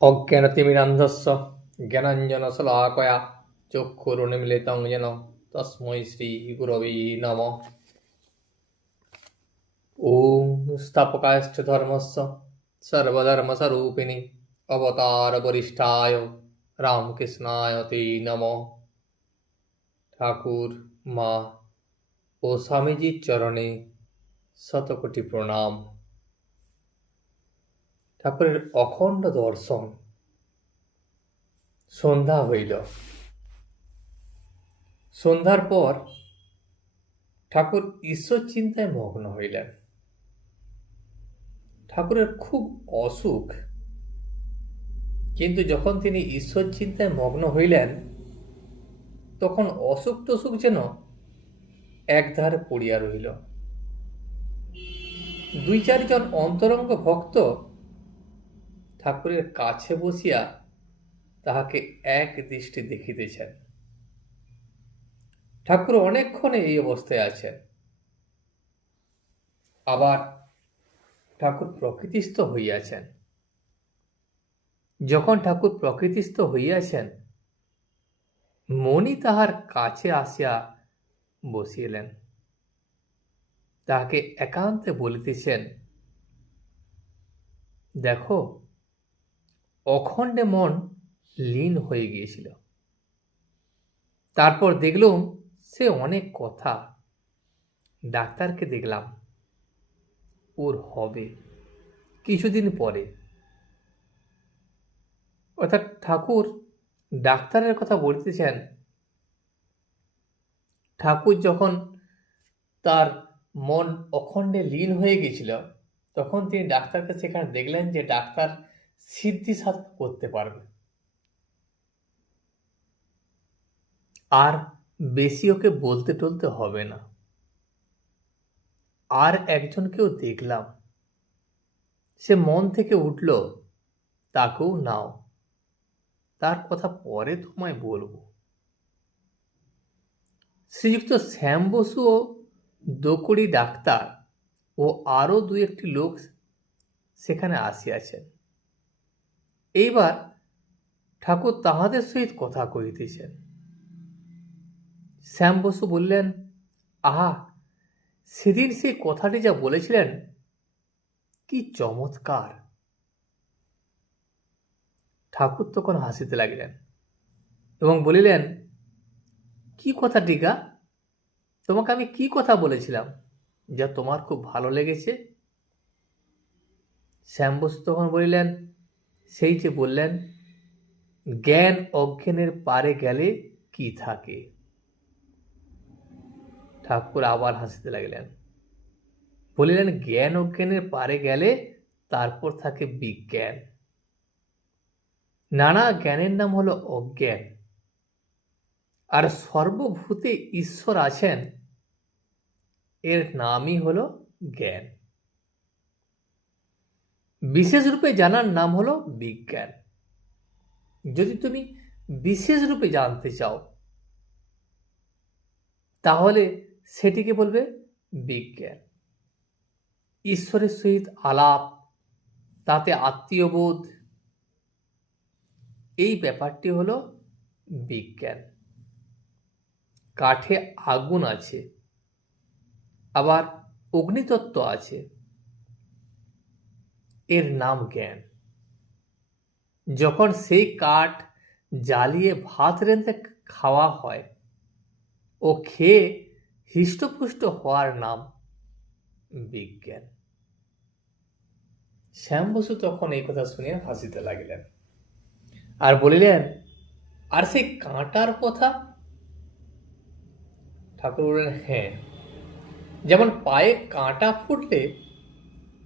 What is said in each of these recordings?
অজ্ঞানতিমিরান্ধস্য জ্ঞানাঞ্জনশলাকয়া চক্ষুরুন্মীলিतं येन তস্मै শ্রীগুরবে নমঃ। ওম স্থাপকায়শ্চ ধর্মস্য সর্বধর্মস্বরূপিণি অবতারবরিষ্ঠায় রামকৃষ্ণায় তে নমঃ। ঠাকুর, মা ও স্বামীজির চরণে শতকোটি প্রণাম। ঠাকুরের অখণ্ড দর্শন। সন্ধ্যা হইল। সন্ধ্যার পর ঠাকুর ঈশ্বর চিন্তায় মগ্ন হইলেন। ঠাকুরের খুব অসুখ, কিন্তু যখন তিনি ঈশ্বর চিন্তায় মগ্ন হইলেন তখন অসুখ টসুখ যেন একধারে পড়িয়া রহিল। দুই চারজন অন্তরঙ্গ ভক্ত ঠাকুরের কাছে বসিয়া তাহাকে এক দৃষ্টি দেখিতেছেন। ঠাকুর অনেকক্ষণে এই অবস্থায় আছেন। আবার ঠাকুর প্রকৃতিস্থ হইয়াছেন। যখন ঠাকুর প্রকৃতিস্থ হইয়াছেন, মণি তাহার কাছে আসিয়া বসিলেন। তাহাকে একান্তে বলিতেছেন, দেখো, অখণ্ডে মন লীন হয়ে গিয়েছিল। তারপর দেখলুম সে অনেক কথা। ডাক্তারকে দেখলাম, ওর হবে কিছুদিন পরে। অর্থাৎ ঠাকুর ডাক্তারের কথা বলতেছেন। ঠাকুর যখন তার মন অখণ্ডে লীন হয়ে গেছিল, তখন তিনি ডাক্তারকে সেখানে দেখলেন যে ডাক্তার সিদ্ধি সাধন করতে পারবে, আর বেশি ওকে বলতে টলতে হবে না। আর একজনকেও দেখলাম, সে মন থেকে উঠল, তাকেও নাও, তার কথা পরে তোমায় বলবো। শ্রীযুক্ত শ্যাম বসু ও দকুড়ি ডাক্তার ও আরও দু একটি লোক সেখানে আসিয়াছেন। এইবার ঠাকুর তাহাদের সহিত কথা কহিতেছেন। শ্যাম বসু বললেন, আহা, সেদিন সেই কথাটি যা বলেছিলেন, কি চমৎকার। ঠাকুর তখন হাসিতে লাগিলেন এবং বলিলেন, কি কথা টিকা? তোমাকে আমি কি কথা বলেছিলাম যা তোমার খুব ভালো লেগেছে? শ্যাম বসু তখন বলিলেন, সেই যে বললেন, জ্ঞান অজ্ঞানের পারে গেলে কি থাকে। ঠাকুর আবার হাসিতে লাগিলেন, বলিলেন, জ্ঞান অজ্ঞানের পারে গেলে তারপর থাকে বিজ্ঞান। নানা জ্ঞানের নাম হলো অজ্ঞান, আর সর্বভূতে ঈশ্বর আছেন, এর নামই হলো জ্ঞান। বিশেষ রূপে জানার নাম হলো বিজ্ঞান। যদি তুমি বিশেষ রূপে জানতে চাও, তাহলে সেটিকে বলবে বিজ্ঞান। ঈশ্বরের সহিত আলাপ, তাতে আত্মীয়বোধ, এই ব্যাপারটি হলো বিজ্ঞান। কাঠে আগুন আছে, আবার অগ্নিতত্ত্ব আছে, এর নাম জ্ঞান। যখন সেই কাঠ জ্বালিয়ে ভাত রেঁধে খাওয়া হয় ও খেয়ে হৃষ্টপুষ্ট হওয়ার নাম বিজ্ঞান। শ্যাম বসু তখন এই কথা শুনিয়া হাসিতে লাগিলেন আর বলিলেন, আর সেই কাঁটার কথা? ঠাকুর বললেন, হ্যাঁ, যেমন পায়ে কাঁটা ফুটলে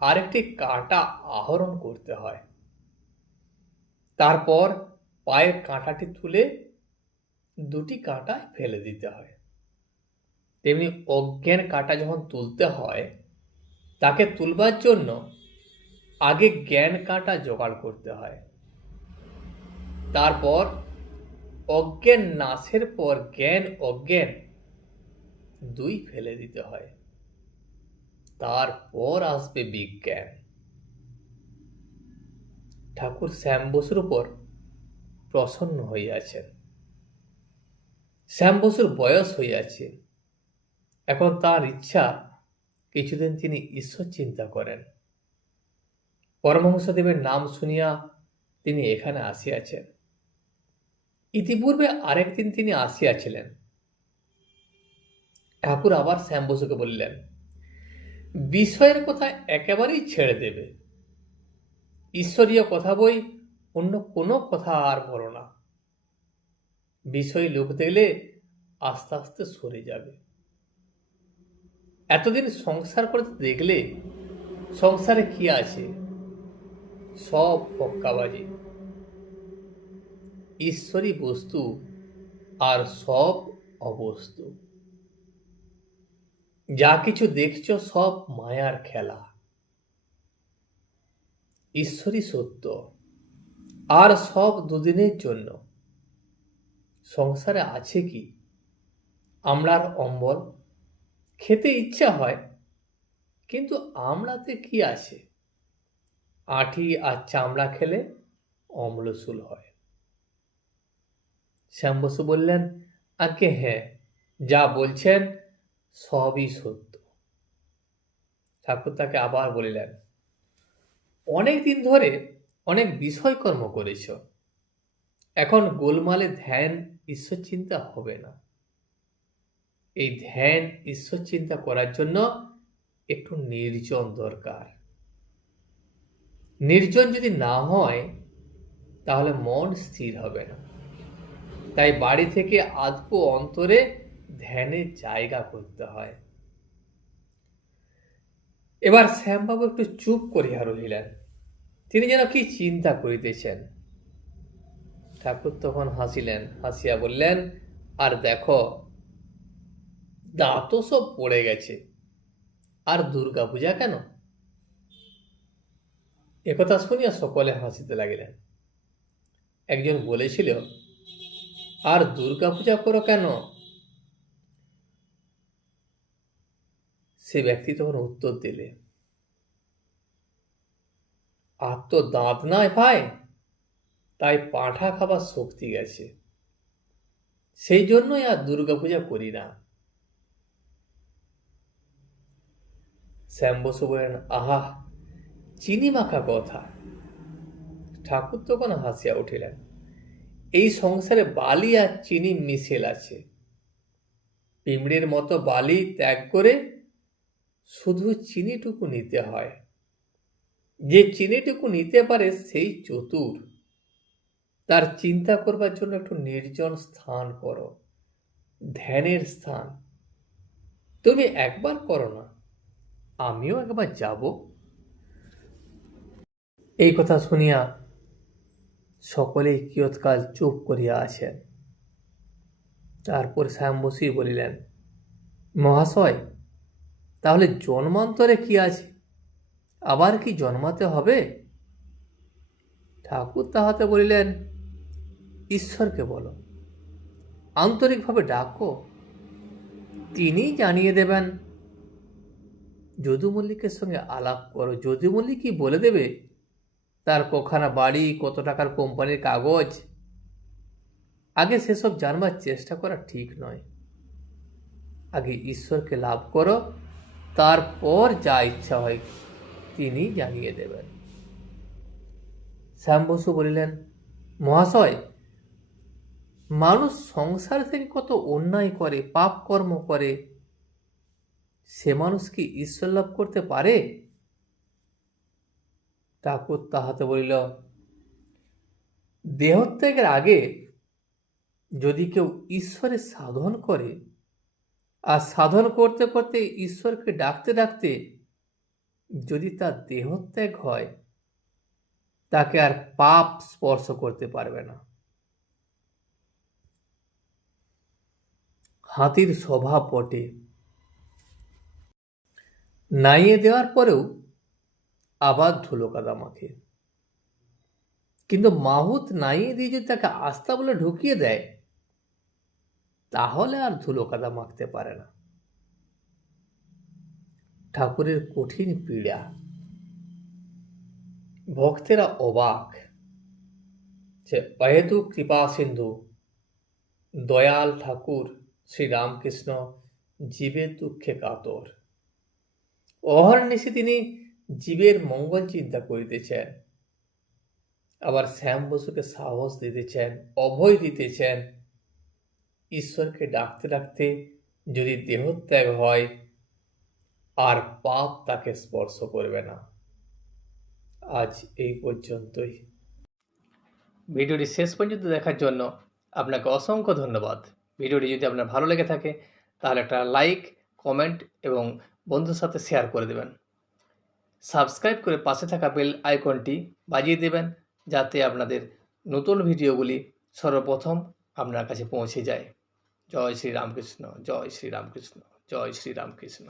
আরেকটি কাঁটা আহরণ করতে হয়, তারপর পায়ের কাঁটাটি তুলে দুটি কাঁটায় ফেলে দিতে হয়, তেমনি অজ্ঞান কাঁটা যখন তুলতে হয়, তাকে তুলবার জন্য আগে জ্ঞান কাঁটা জোগাড় করতে হয়, তারপর অজ্ঞান নাশের পর জ্ঞান অজ্ঞান দুই ফেলে দিতে হয়, তারপর আসবে বিজ্ঞান। ঠাকুর শ্যাম বসুর উপর প্রসন্ন হইয়াছেন। শ্যাম বসুর বয়স হইয়াছে, এখন তার ইচ্ছা কিছুদিন তিনি ঈশ্বর চিন্তা করেন। পরমহংসদেবের নাম শুনিয়া তিনি এখানে আসিয়াছেন। ইতিপূর্বে আরেকদিন তিনি আসিয়াছিলেন। ঠাকুর আবার শ্যাম বসুকে বললেন, বিষয়ের কথা একেবারেই ছেড়ে দেবে, ঈশ্বরীয় কথা বই, অন্য কোনো কথা আর বলো না। বিষয় লোক দেখলে আস্তে আস্তে সরে যাবে। এতদিন সংসার করতে দেখলে সংসারে কি আছে, সব পক্কাবাজি। ঈশ্বরী বস্তু আর সব অবস্তু। যা কিছু দেখছ সব মায়ার খেলা। ঈশ্বরই সত্য, আর সব দুদিনের জন্য। সংসারে আছে কি? আমড়ার অম্বল, খেতে ইচ্ছা হয়, কিন্তু আমড়াতে কি আছে? আঁটি আর চামড়া খেলে অম্লশূল হয়। শ্যাম বসু বললেন, আজ্ঞে হ্যাঁ, যা বলছেন সবই সত্য। ঠাকুর তাকে আবার বলিলেন, অনেক দিন ধরে অনেক বিষয়কর্ম করেছ, এখন গোলমালে ধ্যান ঈশ্বর চিন্তা হবে না। এই ধ্যান ঈশ্বর চিন্তা করার জন্য একটু নির্জন দরকার। নির্জন যদি না হয় তাহলে মন স্থির হবে না। তাই বাড়ি থেকে আধপো অন্তরে ধ্যানের জায়গা করতে হয়। এবার শ্যামবাবু একটু চুপ করিয়া রহিলেন। তিনি যেন কি চিন্তা করিতেছেন। ঠাকুর তখন হাসিলেন, হাসিয়া বললেন, আর দেখো, দাঁতও সব পড়ে গেছে, আর দুর্গা পূজা কেন? একথা শুনিয়া সকলে হাসিতে লাগিলেন। একজন বলেছিল, আর দুর্গা পূজা করো কেন? সে ব্যক্তি তখন উত্তর দিলে, আর তো দাঁত নাই ভাই, তাই পাঁঠা খাবার শক্তি গেছে, সেই জন্যই আর দুর্গা পূজা করি না। শ্যাম বসু বলেন, আহা, চিনি মাখা কথা। ঠাকুর তখন হাসিয়া উঠিলেন, এই সংসারে বালি আর চিনি মিশেল আছে। পিঁমড়ের মতো বালি ত্যাগ করে শুধু চিনিটুকু নিতে হয়। যে চিনিটুকু নিতে পারে সেই চতুর। তার চিন্তা করবার জন্য একটু নির্জন স্থান করো, ধ্যানের স্থান। তুমি একবার করো না, আমিও একবার যাব। এই কথা শুনিয়া সকলেই কিয়ৎকাল চুপ করিয়া আছেন। তারপর শ্যাম বসুই বলিলেন, মহাশয়, তাহলে জন্মান্তরে কি আছে? আবার কি জন্মাতে হবে? ঠাকুর তাহাতে বলিলেন, ঈশ্বরকে বলো, আন্তরিকভাবে ডাকো, তিনি জানিয়ে দেবেন। যদু মল্লিকের সঙ্গে আলাপ করো, যদু মল্লিকই বলে দেবে তার কখানা বাড়ি, কত টাকার কোম্পানির কাগজ। আগে সেসব জানবার চেষ্টা করা ঠিক নয়। আগে ঈশ্বরকে লাভ করো, তারপর যা ইচ্ছা হয় তিনি জানিয়ে দেবেন। শ্যাম বসু বলিলেন, মহাশয়, মানুষ সংসার থেকে কত অন্যায় করে, পাপ কর্ম করে, সে মানুষ কি ঈশ্বর লাভ করতে পারে? ঠাকুর তাহাতে বলিল, দেহত্যাগের আগে যদি কেউ ঈশ্বরের সাধন করে, আর সাধন করতে করতে ঈশ্বরকে ডাকতে ডাকতে যদি তার দেহত্যাগ হয়, তাকে আর পাপ স্পর্শ করতে পারবে না। হাতির স্বভাব বটে, নাইয়ে দেওয়ার পরেও আবার ধুলো কাদা মাখে, কিন্তু মাহুত নাইয়ে দিয়ে যদি তাকে আস্থা বলে ঢুকিয়ে দেয়, তাহলে আর ধুলো কাদা মাখতে পারে না। ঠাকুরের কঠিন পীড়া। ভক্তেরা অবাক যে অহেতু কৃপা সিন্ধু দয়াল ঠাকুর শ্রীরামকৃষ্ণ জীবের দুঃখে কাতর। অহর্নিশি তিনি জীবের মঙ্গল চিন্তা করিতেছেন, আবার শ্যাম বসুকে সাহস দিতেছেন, অভয় দিতেছেন। ঈশ্বরকে ডাকতে ডাকতে যদি দেহত্যাগ হয়, আর পাপ তাকে স্পর্শ করবে না। আজ এই পর্যন্তই। ভিডিওটি শেষ পর্যন্ত দেখার জন্য আপনাকে অসংখ্য ধন্যবাদ। ভিডিওটি যদি আপনার ভালো লেগে থাকে তাহলে একটা লাইক, কমেন্ট এবং বন্ধুর সাথে শেয়ার করে দেবেন। সাবস্ক্রাইব করে পাশে থাকা বেল আইকনটি বাজিয়ে দেবেন, যাতে আপনাদের নতুন ভিডিওগুলি সর্বপ্রথম আপনার কাছে পৌঁছে যায়। জয় শ্রী রামকৃষ্ণ, জয় শ্রী রামকৃষ্ণ, জয় শ্রী রামকৃষ্ণ।